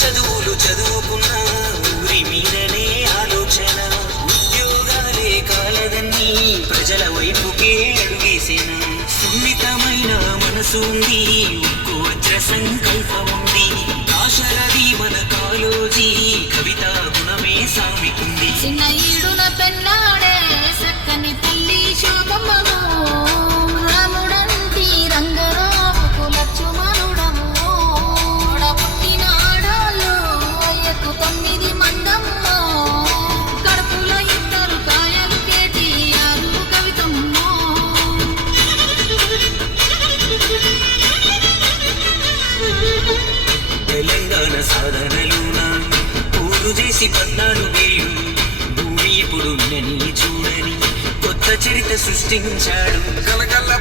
చదువులు చదువుకున్న ఊరి మీదనే ఆలోచన ఉద్యోగాలే కాలదన్నీ ప్రజల వైపుకే అడుగేసిన సున్నితమైన మనసు ఉంది ఉక్కు వజ్ర సంకల్పం ఉంది ఆశలది మన కాలోజీ కవితా గుణమే సామికుంది చిన్న ఈడున పెన్నాడే సక్కని తల్లి శోభమ్మను రాముడంటి రంగరావుకు లక్ష్మణుడము పుట్టిన ఆడాళ్ళు అయ్యకు 9 మందమ్మో కడుపులో 2 కాయలు కేటీఆర్ కవితమ్మో తెలంగాణ సాధనలోన పూలు చేసి 14 ఏళ్ళు భూమి ఇప్పుడు చూడని కొత్త చరిత్ర సృష్టించాడు కలకల్ల